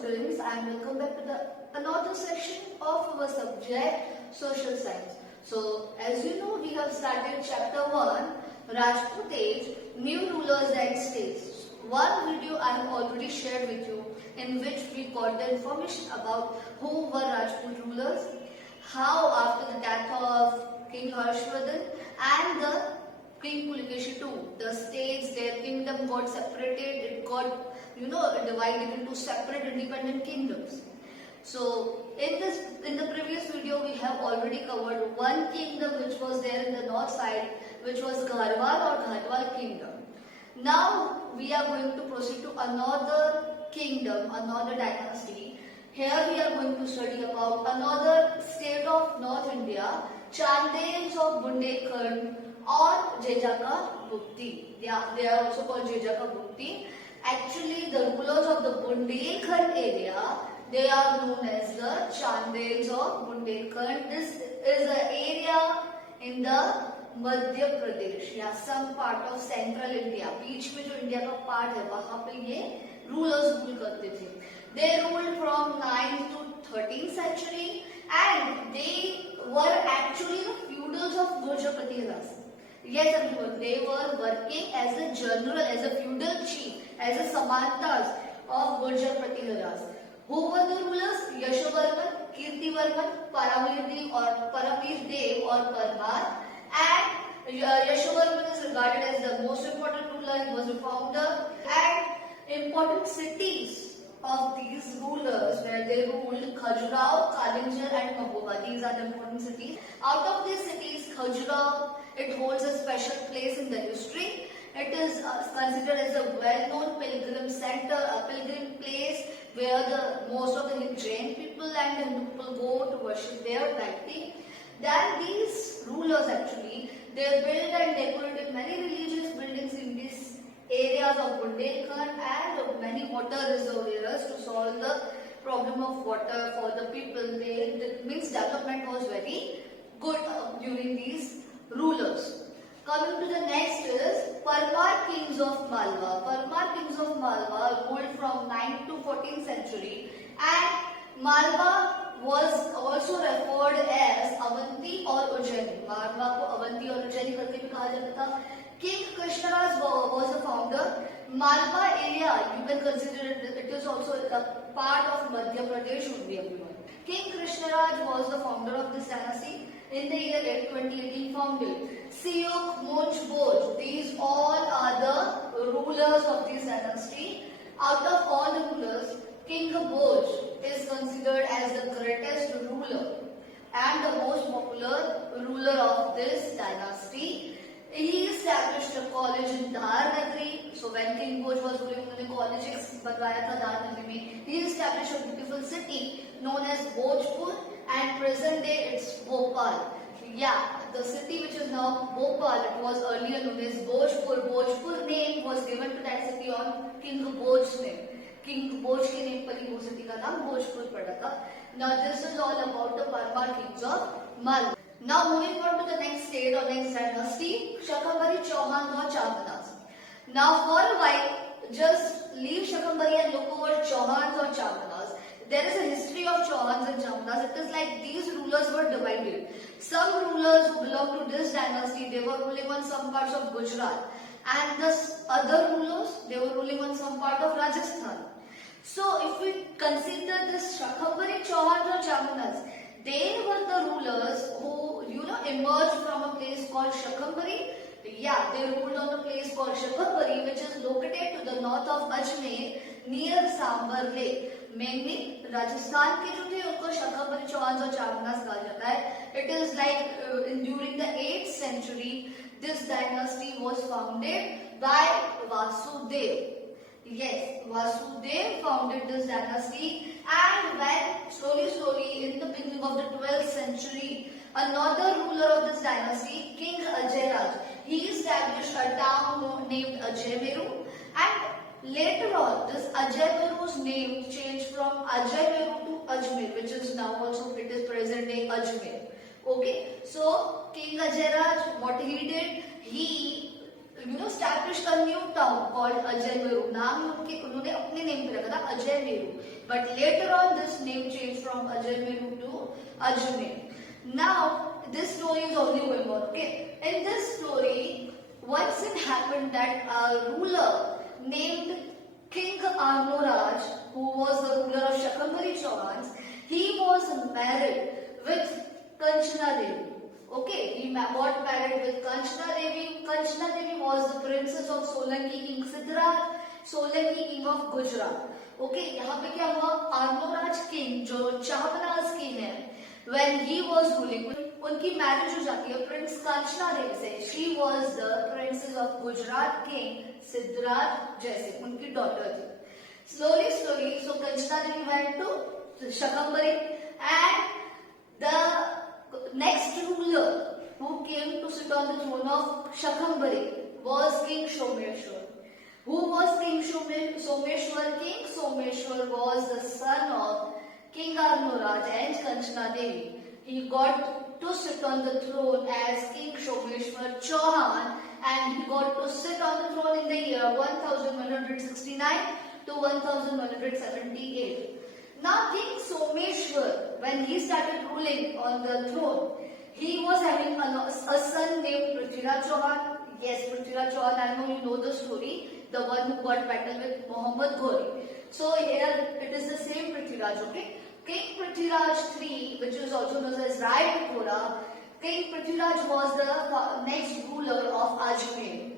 students, and welcome back to another section of our subject Social Science. So as you know, we have started chapter 1 Rajput Age, New Rulers and States. One video I have already shared with you in which we got the information about who were Rajput rulers, how after the death of King Harshvardhan and the King Pulikeshin II, the states, their kingdom got separated, it got divided into separate independent kingdoms. So in the previous video we have already covered one kingdom which was there in the north side, which was Garhwal or Ghatwal kingdom. Now we are going to proceed to another kingdom, another dynasty. Here we are going to study about another state of North India, Chandels of Bundelkhand or Jejaka Bhukti. They are also called Jejaka Bhukti. Actually, the rulers of the Bundelkhand area, they are known as the Chandels of Bundelkhand. This is an area in the Madhya Pradesh, या some part of central India. बीच में जो India का part है वहाँ पे ये rulers rule करते थे. They ruled from 9th to 13th century and they were actually the feudals of Gurjapati Ras. Yes, everyone, they were working as a general, as a feudal chief, as a samantas of Gurjapati Ras. Who were the rulers? Yashovarman, Kirtivarman, Paramir Dev or Parmar. And Yashovarman is regarded as the most important ruler. He was the founder. And important cities of these rulers where they ruled: Khajuraho, Kalinjar and Mahoba. These are the important cities. Out of these cities, Khajuraho, it holds a special place in the history. It is considered as a well-known pilgrim center, a pilgrim place where most of the Jain people and the Hindu people go to worship their deity. Then these rulers actually, they built and decorated many religious buildings in these areas of Bundelkhand and many water reservoirs to solve the problem of water for the people. Means development was very good during these rulers. Coming to the next is Parmar kings of Malwa. Parmar kings of Malwa ruled from 9th to 14th century, and Malwa was also referred as Avanti or Ujjaini. Malwa को Avanti और Ujjaini करके भी कहा जाता था. King Krishnaraj was the founder. Malwa area, you can consider it is also a part of Madhya Pradesh only, everyone. King Krishnaraj was the founder of this dynasty. In the year 820, founded Siuk, Munch, Boj. These all are the rulers of this dynasty. Out of all the rulers, King Boj is considered as the greatest ruler and the most popular ruler of this dynasty. He established a college in Dhar Nagari. So when King Boj was ruling, उन्होंने colleges बनवाया था Dhar Nagari में. He established a beautiful city known as Bhojpur, and present day it's Bhopal. Yeah, the city which is now Bhopal, it was earlier known as Bhojpur. Bhojpur name was given to that city on King Bhoj's name. King Bhoj के name पर ही वो city का नाम Bhojpur पड़ा था. Now this is all about the Parmar kings of Malwa. Now moving on to the next state or next dynasty, Shakambhari, Chauhans or Chavanas. Now for a while, just leave Shakambhari and look over Chauhans or Chavanas. There is a history of Chauhans and Chavanas. It is like these rulers were divided. Some rulers who belong to this dynasty, they were ruling on some parts of Gujarat, and the other rulers, they were ruling on some part of Rajasthan. So if we consider this Shakambhari, Chauhans or Chavanas, they were the rulers who emerged from a place called Shakambhari. Yeah, they ruled on a place called Shakambhari, which is located to the north of Ajmer near Sambar Lake. Mainly Rajasthan के जो थे उनको Shakambhari, Chauhans और Chavanas कहा जाता है. It is like during the 8th century, this dynasty was founded by Vasudev. Yes, Vasudev founded this dynasty, and when slowly in the beginning of the 12th century, another ruler of this dynasty, King Ajay he established a town named Ajaymeru, and later on this Ajaymeru's name changed from Ajaymeru to Ajmer, which is now also it is present day Ajmer. Okay, so King Ajay what he did, he established a new town called Ajaymeru. नाम उन्होंने अपने name पे रखा था Ajaymeru. But later on this name changed from Ajaymeru to Ajmer. Now this story is only going on. Okay, in this story, once it happened that a ruler named King Arnoraj, who was the ruler of Shakambari Chauhans, he was married with Kanchana Devi. Okay, he got married with Kanchana Devi. Kanchana Devi was the princess of Solanki King Siddharth, Solanki King of Gujarat. Okay, यहाँ पे क्या हुआ? Arnoraj King जो Chahabanas King है, when he was ruling, उनकी marriage हो जाती है प्रिंस कंचना देवी से. She was the princess of Gujarat king Siddharaj जैसे उनकी डॉटर थी. Slowly, so Kanchana Devi went to Shakambari, and the next ruler who came to sit on the throne of Shakambari was King Someshwar. Who was King Someshwar? King Someshwar was the son of King Arnoraj and Kanchana Devi. He got to sit on the throne as King Someshwar Chauhan, and he got to sit on the throne in the year 1169 to 1178. Now King Someshwar, when he started ruling on the throne, he was having a son named Prithviraj Chauhan. Yes, Prithviraj Chauhan, I know you know the story, the one who got battle with Muhammad Ghori. So here it is the same Prithviraj, okay? King Prithviraj III, which is also known as Rai Pithora, King Prithviraj was the next ruler of Ajmer.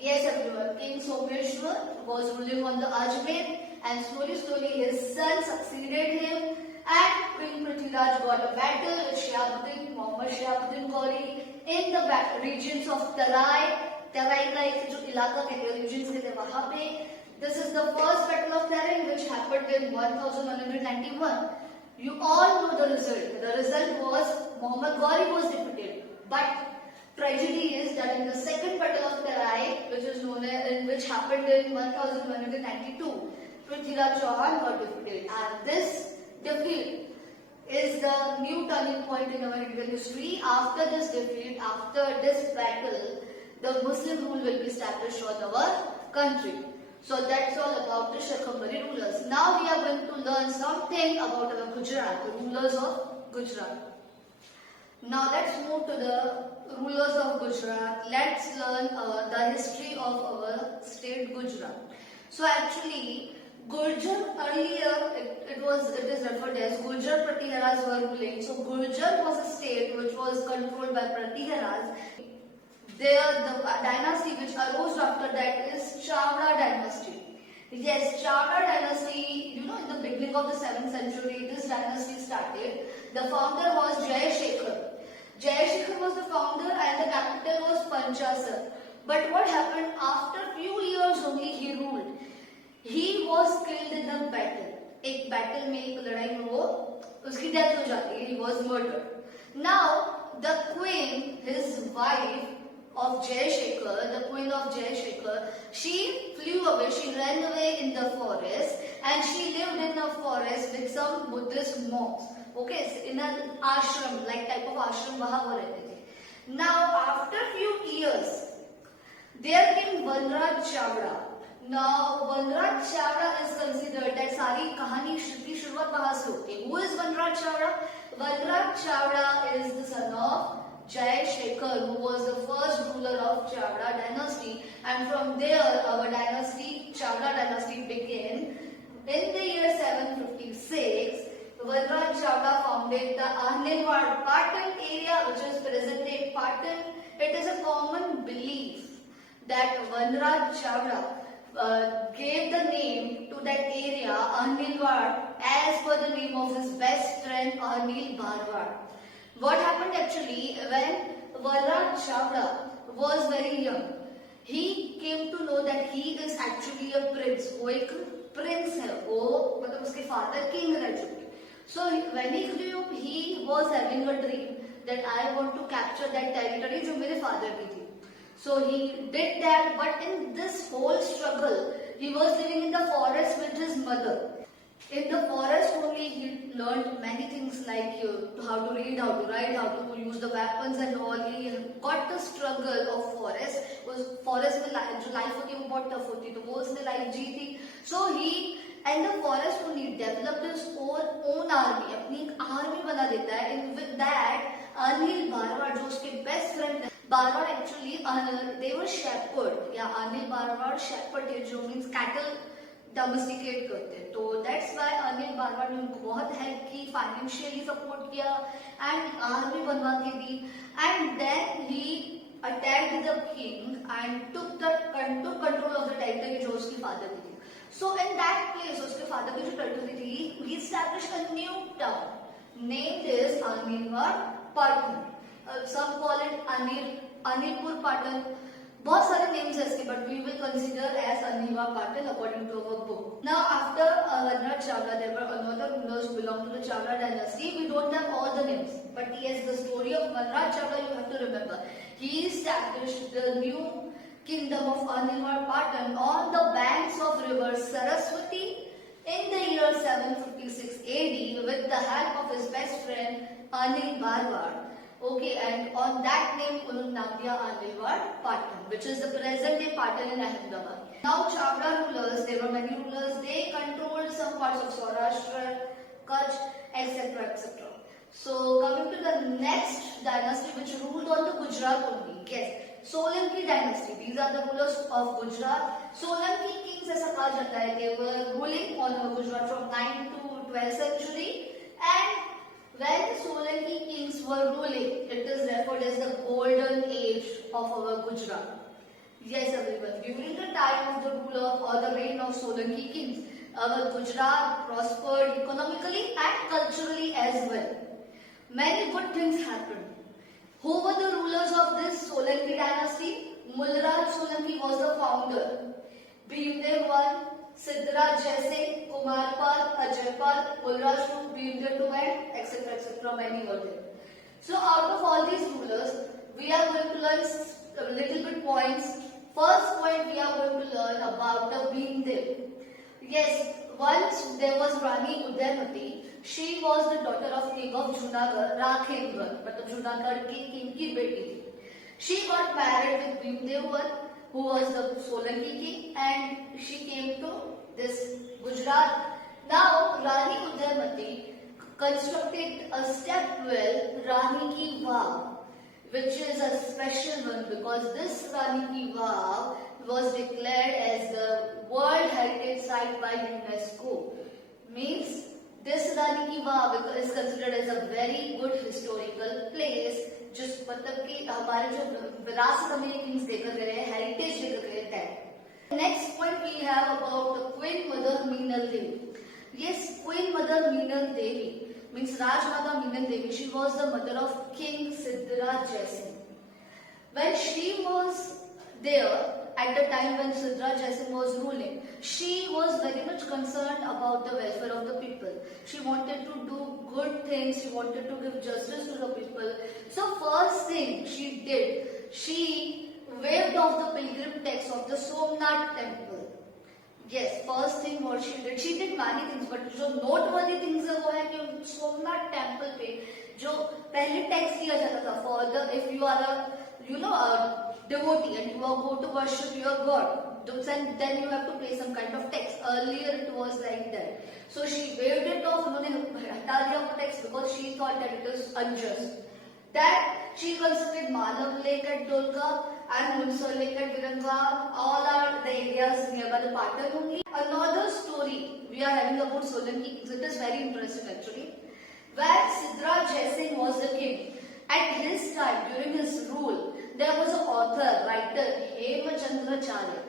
Yes, everyone, King Someshwar was ruling on the Ajmer, and slowly his son succeeded him, and King Prithviraj got a battle with Shihabuddin, Muhammad Shihabuddin Ghori in the regions of Tarai का एक जो इलाका कहते हैं, regions कहते हैं वहाँ पे. This is the first battle of Tarai which happened in 1191. You all know the result. The result was Muhammad Ghori was defeated. But tragedy is that in the second battle of Tarai, which happened in 1192, Prithviraj Chauhan got defeated, and this defeat is the new turning point in our Indian history. After this defeat, after this battle, the Muslim rule will be established on our country. So that's all about the Shakambari rulers. Now we are going to learn something about our Gujarat, the rulers of Gujarat. Now let's move to the rulers of Gujarat. Let's learn the history of our state Gujarat. So actually, Gurjar earlier it is referred as Gurjar Pratiharas were ruling. So Gurjar was a state which was controlled by Pratiharas. The dynasty which arose after that is Chavda dynasty. Yes, Chavda dynasty, in the beginning of the 7th century, this dynasty started. The founder was Jayashekhar. Jayashekhar was the founder and the capital was Panchasar. But what happened after few years only he ruled. He was killed in a battle. एक battle में एक लड़ाई में वो उसकी death हो जाती है. He was murdered. Now the queen, his wife of Jayashekhar, the queen of Jayashekhar, she flew away. She ran away in the forest, and she lived in a forest with some Buddhist monks. Okay, in an ashram, like type of ashram, वहाँ वो रहते थे. Now after few years, there came Vanraj Chavda. Now, Vanraj Chavda is considered that सारी कहानी की शुरुआत वहाँ से होती है. Who is Vanraj Chavda? Vanraj Chavda is the son of Jayashekhar, who was the first ruler of Chavda dynasty, and from there our dynasty, Chavda dynasty began. In the year 756, Vanraj Chavda founded the Ahnilwad Patan area, which is present day Patan. It is a common belief that Vanraj Chavda gave the name to that area, Ahnilwad, as per the name of his best friend Anil Bharwad. What happened actually when Vanraj Chavda was very young, he came to know that he is actually a prince. वो एक prince है, वो मतलब उसके father king रह चुके. So when he grew up, he was having a dream that I want to capture that territory जो मेरे father की थी. So he did that, but in this whole struggle, he was living in the forest with his mother. In the forest only he learned many things like how to read, how to write, how to use the weapons and all. He got the struggle of forest. उस forest में जो life होती है वो बहुत tough होती है, तो वो उसने life जी थी. So he and the forest only developed his own army, अपनी एक army बना देता है. And with that अनिल बारवाड़ जो उसके best friend है, बारवाड़ actually they were shepherd या अनिल बारवाड़ shepherd थे जो means cattle डोमेस्टिकेट करते. तो दैट्स व्हाई अनिल बारवाड़ ने उनको बहुत हेल्प की, फाइनेंशियली सपोर्ट किया एंड आर्मी बनवा के दी. And then he attacked the king and took control of the territory जो उसकी फादर की थी. सो इन दैट प्लेस उसके फादर की जो टेरिटरी थी, he established a new town named is Anilwad Patan. Some call it Anilpur Patan. बहुत सारे names है इसके, but we will consider as Anilwar Patil according to our book. Now after Ranrat Chawla, there were another rulers who belonged to the Chawla dynasty. We don't have all the names, but yes, the story of Ranrat Chawla you have to remember. He established the new kingdom of Anilwar Patil on the banks of river Saraswati in the year 756 AD with the help of his best friend Anil Barwar. Okay, and on that name उन्होंने नाम दिया Anilwad Patan, which is the present day Patan in Ahmedabad. Now Chawla rulers, there were many rulers. They controlled some parts of Saurashtra, Kutch, etc., etc. So coming to the next dynasty which ruled on the Gujarat only. Yes, Solanki dynasty. These are the rulers of Gujarat. Solanki kings ऐसा कहा जाता है, they were ruling on Gujarat from 9th to 12th century. And when the Solanki kings were ruling, it is referred as the golden age of our Gujarat. Yes, everyone. During the time of the rule of or the reign of Solanki kings, our Gujarat prospered economically and culturally as well. Many good things happened. Who were the rulers of this Solanki dynasty? Mulraj Solanki was the founder. Bhimdev I, Siddharaj Jaisingh, Kumarpal, Ajaypal, Mulraj II, Bhimdev II, etc., etc. Many were there. So out of all these rulers, we are going to learn a little bit points. First point we are going to learn about the Bhimdev. Yes, once there was Rani Udaymati. She was the daughter of king of Junagadh, Rakhengarh, मतलब Junagadh के king की बेटी थी. She got married with Bhimdev I, who was the Solanki king, and she came to this Gujarat. Now Rani Udaymati constructed a stepwell, Rani Ki Vav, which is a special one because this Rani Ki Vav was declared as the World Heritage Site by UNESCO. Means this Rani Ki Vav is considered as a very good historical place. जिस मतलब कि हमारे जो विरासत हमें Kings देकर गए हैं, हेरिटेज देकर गए हैं. Next point we have about queen mother Minal Devi. Yes, queen mother Minal Devi means Rajmata Minal Devi. She was the mother of king Siddharaj Jaisingh. When she was there at the time when Siddharaj Jaisingh was ruling, she was very much concerned about the welfare of the people. She wanted to do good things. She wanted to give justice to the people. So first thing she did, she waived off the pilgrim tax of the Somnath temple. Yes, first thing what she did many things, but जो noteworthy things है वो है कि Somnath temple पे जो पहले tax दिया जाता था for the if you are a devotee and you are go to worship your god, then you have to pay some kind of tax. Earlier it was like that. So she waived it off. उन्होंने हटा दिया वो tax because she thought that it is unjust. That she considered Malav Lake at Dolka and Munsar Lake at Viranga. All are the areas nearby the Patan only. Another story we are having about Solanki kings. It is very interesting actually. Where Siddharaj Jaisingh was the king. At his time, during his rule, there was an author, writer, Hemachandracharya.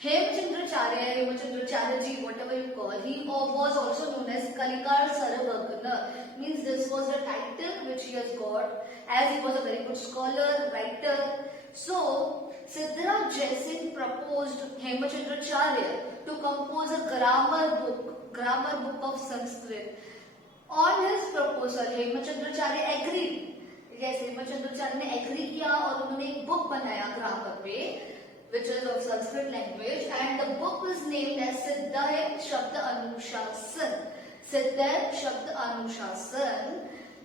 Hemachandracharya ji, whatever you call, he was also known as Kalikar Sarabhagna. Means this was the title which he has got, as he was a very good scholar, writer. So, Siddharaj Jaisingh proposed Hemachandracharya to compose a grammar book of Sanskrit. On his proposal, Hemachandracharya agreed. Yes, Hemchandracharya ने agree किया और उन्होंने एक book बनाया grammar पे which is of Sanskrit language, and the book is named as Siddharth Shabd Anushasan. Siddharth Shabd Anushasan.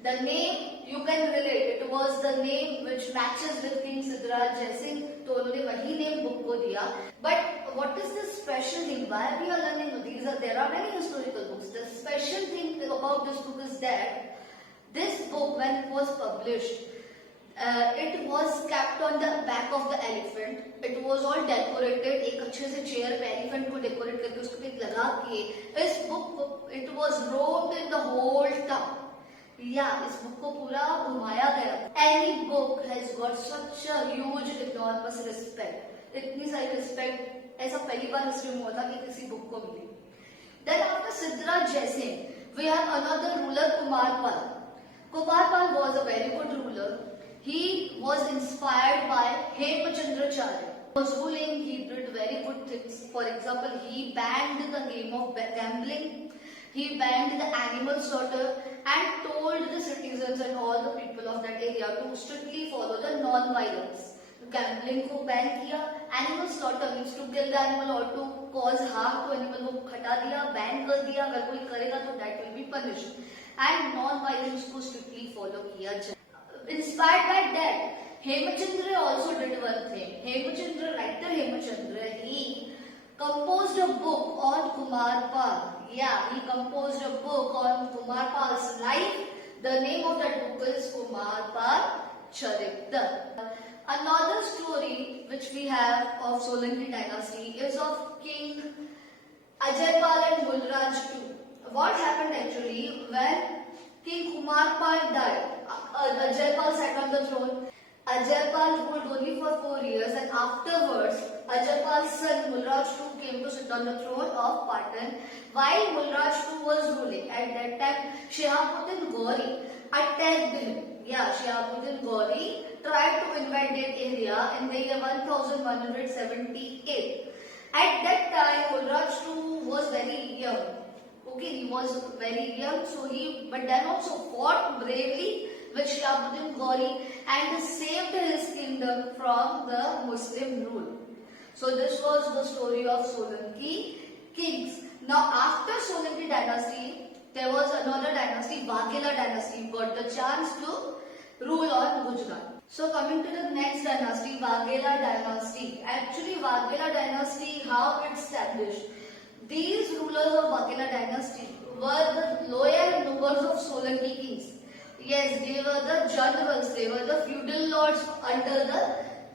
The name you can relate. It was the name which matches with King Siddharth Jaisingh. तो उन्होंने वही name book को दिया. But what is the special thing? Why we are learning these? There are many historical books. The special thing about this book is that this book, when it was published, it was kept on the back of the elephant. It was all decorated. एक अच्छे से chair पे elephant को decorate करके उसको पे लगा के इस book को it was roamed in the whole town. इस बुक को पूरा घुमाया गया. Any book has got such a huge enormous respect. इतनी सारी respect ऐसा पहली बार हिस्ट्री में हुआ था कि किसी बुक को मिली. Then after Siddharth Jaisingh, we have another ruler, Kumarpal. Kumarpal was a very good ruler. He was inspired by Hemachandracharya. He was ruling. He did very good things. For example, he banned the game of gambling. He banned the animal slaughter and told the citizens and all the people of that area to strictly follow the non-violence. Gambling को ban किया, animal slaughter means to kill the animal or to cause harm to animal वो हटा दिया, ban कर दिया. अगर कोई करेगा तो that will be punished. And non-violence को strictly follow किया जाए. Inspired by that, Hemachandra also did one thing. Writer Hemachandra, he composed a book on Kumarpal. He composed a book on Kumarpal's life. The name of that book is Kumarpal Charita. Another story which we have of Solanki dynasty is of King Ajaypal and Mulraj II. What happened actually when King Kumarpal died? Ajaypal sat on the throne. Ajaypal ruled only for 4 years, and afterwards Ajaypal's son Mulraj II came to sit on the throne of Patan. While Mulraj II was ruling, at that time Shihabuddin Gauri attacked him. Shihabuddin Gauri tried to invade that area in the year 1178. At that time Mulraj II was very young. He was very young, but then also fought bravely with Shihabuddin Gauri and saved his kingdom from the Muslim rule. So this was the story of Solanki kings. Now after Solanki dynasty, there was another dynasty, Waghela dynasty, got the chance to rule on Gujarat. So coming to the next dynasty, Waghela dynasty. Actually Waghela dynasty, how it established? These rulers of Waghela dynasty were the loyal nobles of Solanki kings. Yes, they were the generals, they were the feudal lords under the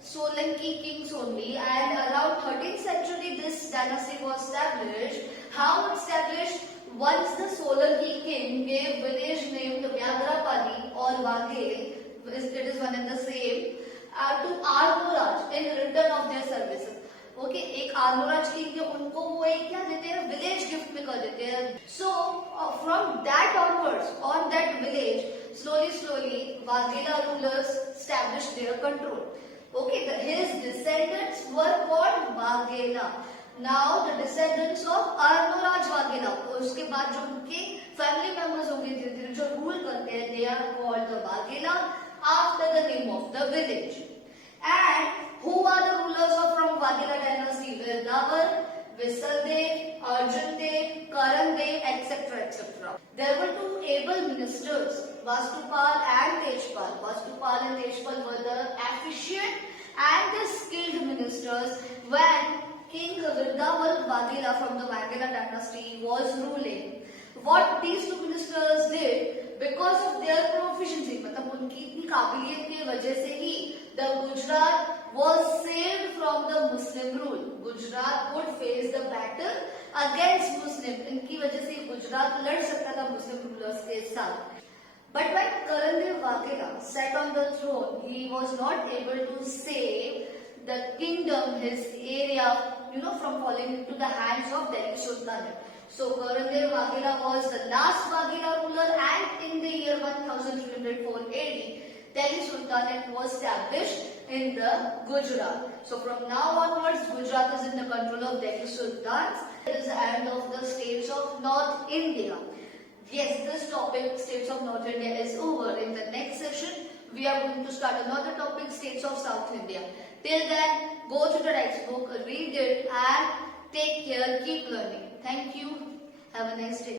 Solanki kings only, and around 13th century this dynasty was established. How established? Once the Solanki king gave village named Vyagrapali or Waghel, it is one and the same, to Arnoraj in return of their services. एक आर्नोराज king के उनको वो एक क्या देते हैं, village gift में कर देते हैं. So from that onwards, on that village, slowly Waghela rulers established their control. His descendants were called Waghela. Now the descendants of Arnoraj Waghela, उसके बाद जो उनके family members होंगे धीरे-धीरे जो rule करते हैं, they are called the Waghela after the name of the village. And who are the rulers from Waghela dynasty? Virdavar, Visaldev, Arjundev, Karandev, etc. There were two able ministers, Vastupal and Tejpal. Vastupal and Tejpal were the efficient and the skilled ministers when King Virdavar Waghela from the Waghela dynasty was ruling. What these two ministers did, because of their proficiency, मतलब उनकी इतनी काबिलियत की वजह से ही the Gujarat was saved from the Muslim rule. Gujarat would face the battle against Muslim. इनकी वजह से गुजरात लड़ सकता था Muslim rulers के साथ. But when Karandev Waghela sat on the throne, he was not able to save the kingdom, his area, from falling into the hands of Delhi Sultanate. So Karandev Waghela was the last Waghela ruler, and in the year 1304 AD, Delhi Sultanate was established in the Gujarat. So from now onwards, Gujarat is in the control of Delhi Sultans. It is the end of the states of North India. Yes, this topic, states of North India, is over. In the next session, we are going to start another topic, states of South India. Till then, go to the textbook, read it, and take care, keep learning. Thank you. Have a nice day.